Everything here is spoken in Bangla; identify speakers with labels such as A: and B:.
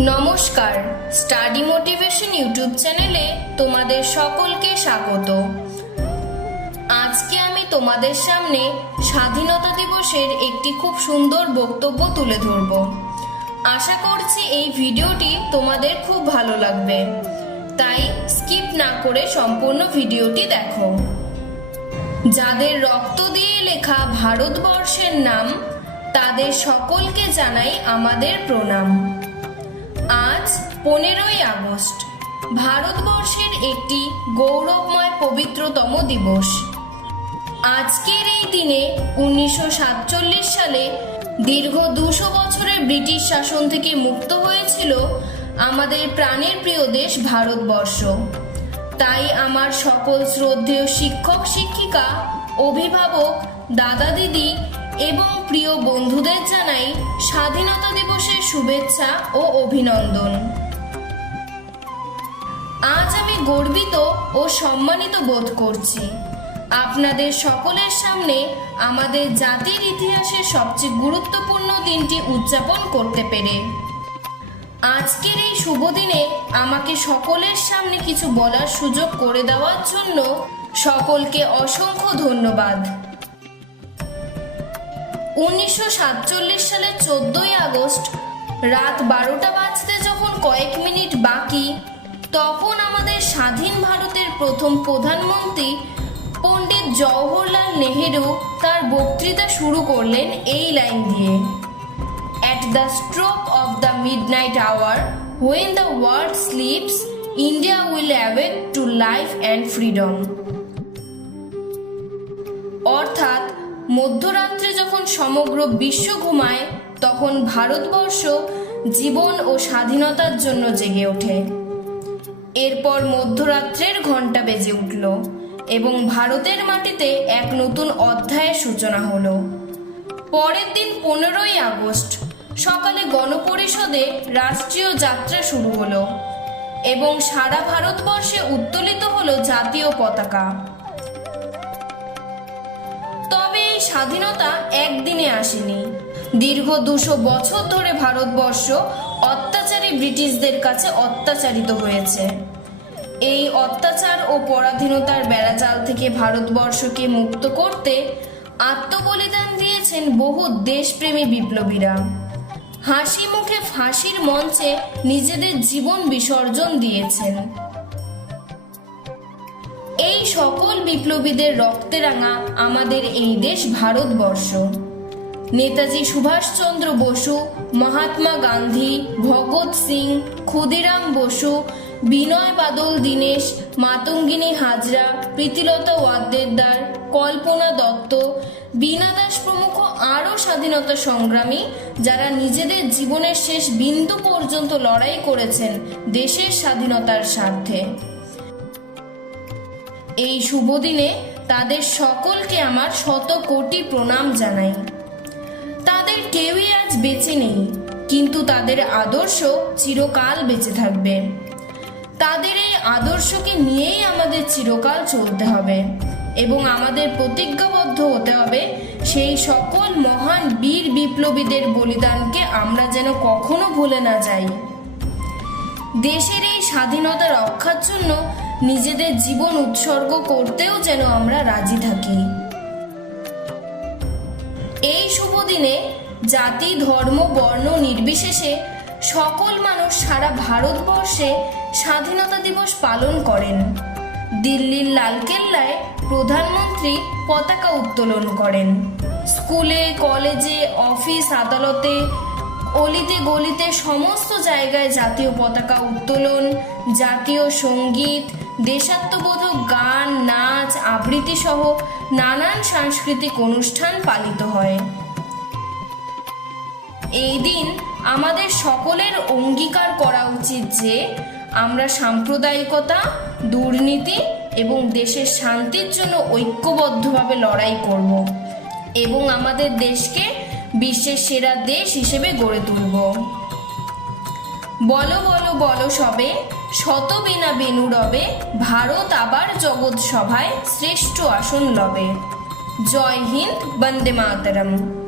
A: নমস্কার, স্টাডি মোটিভেশন ইউটিউব চ্যানেলে তোমাদের সকলকে স্বাগত। আজকে আমি তোমাদের সামনে স্বাধীনতা দিবসের একটি খুব সুন্দর বক্তব্য তুলে ধরব। আশা করছি এই ভিডিওটি তোমাদের খুব ভালো লাগবে। তাই স্কিপ না করে সম্পূর্ণ ভিডিওটি দেখো। যাদের রক্ত দিয়ে লেখা ভারতবর্ষের নাম, তাদের সকলকে জানাই আমাদের প্রণাম। আজ পনেরোই আগস্ট, ভারতবর্ষের একটি গৌরবময় পবিত্রতম দিবস। আজকের এই দিনে উনিশশো সাতচল্লিশ সালে দীর্ঘ দুশো বছরের ব্রিটিশ শাসন থেকে মুক্ত হয়েছিল আমাদের প্রাণের প্রিয় দেশ ভারতবর্ষ। তাই আমার সকল শ্রদ্ধেয় শিক্ষক, শিক্ষিকা, অভিভাবক, দাদা, দিদি এবং প্রিয় বন্ধুদের জানাই স্বাধীনতা দিবসের শুভেচ্ছা ও অভিনন্দন। আজ আমি গর্বিত ও সম্মানিত বোধ করছি। আপনাদের সকলের সামনে আমাদের জাতির ইতিহাসের সবচেয়ে গুরুত্বপূর্ণ দিনটি উদযাপন করতে পেরে। আজকের এই শুভ দিনে আমাকে সকলের সামনে কিছু বলার সুযোগ করে দেওয়ার জন্য সকলকে অসংখ্য ধন্যবাদ। উনিশশো সাতচল্লিশ সালের চোদ্দই আগস্ট রাত বারোটা বাজতে যখন কয়েক মিনিট বাকি তখন আমাদের স্বাধীন ভারতের প্রথম প্রধানমন্ত্রী পণ্ডিত জওহরলাল নেহেরু তার বক্তৃতা শুরু করলেন এই লাইন দিয়ে at the stroke of the midnight hour, when the world sleeps, India will awake to life and freedom. অর্থাৎ মধ্যরাত্রে যখন সমগ্র বিশ্ব ঘুমায়, তখন ভারতবর্ষ জীবন ও স্বাধীনতার জন্য জেগে ওঠে। এরপর মধ্যরাত্রের ঘণ্টা বেজে উঠল এবং ভারতের মাটিতে এক নতুন অধ্যায়ের সূচনা হলো। পরের দিন পনেরোই আগস্ট সকালে গণপরিষদে রাষ্ট্রীয় যাত্রা শুরু হলো এবং সারা ভারতবর্ষে উত্তোলিত হলো জাতীয় পতাকা। স্বাধীনতা একদিনে আসেনি। দীর্ঘ দুশো বছর ধরে ভারতবর্ষ অত্যাচারী ব্রিটিশদের কাছে অত্যাচারিত হয়েছে। এই অত্যাচার ও পরাধীনতার বেড়াজাল থেকে ভারতবর্ষকে মুক্ত করতে আত্মবলিদান দিয়েছেন বহু দেশপ্রেমী বিপ্লবীরা। হাসি মুখে ফাঁসির মঞ্চে নিজেদের জীবন বিসর্জন দিয়েছেন। এই সকল বিপ্লবীদের রক্তে রাঙা আমাদের এই দেশ ভারতবর্ষ। নেতাজি সুভাষচন্দ্র বসু, মহাত্মা গান্ধী, ভগৎ সিং, ক্ষুদিরাম বসু, বিনয় বাদল দীনেশ, মাতঙ্গিনী হাজরা, প্রীতিলতা ওয়াদ্দেদার, কল্পনা দত্ত, বীণা দাস প্রমুখ আরও স্বাধীনতা সংগ্রামী যারা নিজেদের জীবনের শেষ বিন্দু পর্যন্ত লড়াই করেছেন দেশের স্বাধীনতার স্বার্থে। এই শুভ দিনে তাদের সকলকে আমার শত কোটি প্রণাম জানাই। তাদের কেউই আজ বেঁচে নেই, কিন্তু তাদের আদর্শ চিরকাল বেঁচে থাকবে। তাদের এই আদর্শকে নিয়েই আমাদের চিরকাল চলতে হবে এবং আমাদের প্রতিজ্ঞাবদ্ধ হতে হবে সেই সকল মহান বীর বিপ্লবীদের বলিদানকে আমরা যেন কখনো ভুলে না যাই। দেশের এই স্বাধীনতা রক্ষার জন্য নিজেদের জীবন উৎসর্গ করতেও যেন আমরা রাজি থাকি। এই শুভ দিনে জাতি, ধর্ম, বর্ণ নির্বিশেষে সকল মানুষ সারা ভারতবর্ষে স্বাধীনতা দিবস পালন করেন। দিল্লির লালকেল্লায় প্রধানমন্ত্রী পতাকা উত্তোলন করেন। স্কুলে, কলেজে, অফিস, আদালতে, অলিতে গলিতে সমস্ত জায়গায় জাতীয় পতাকা উত্তোলন, জাতীয় সংগীত দেশাত্মবোধক গান, নাচ আবৃত্তি সহ নানান সাংস্কৃতিক অনুষ্ঠান পালিত হয়। এই দিন আমাদের সকলের অঙ্গীকার করা উচিত যে আমরা সাম্প্রদায়িকতা, দুর্নীতি এবং দেশের শান্তির জন্য ঐক্যবদ্ধভাবে লড়াই করব এবং আমাদের দেশকে বিশ্বের সেরা দেশ হিসেবে গড়ে তুলব। বলো বলো বলো সবে শত বিনা বেনু রবে ভারত আবার জগৎ সভায় শ্রেষ্ঠ আসন লবে। জয় হিন্দ, বন্দে মাতরম।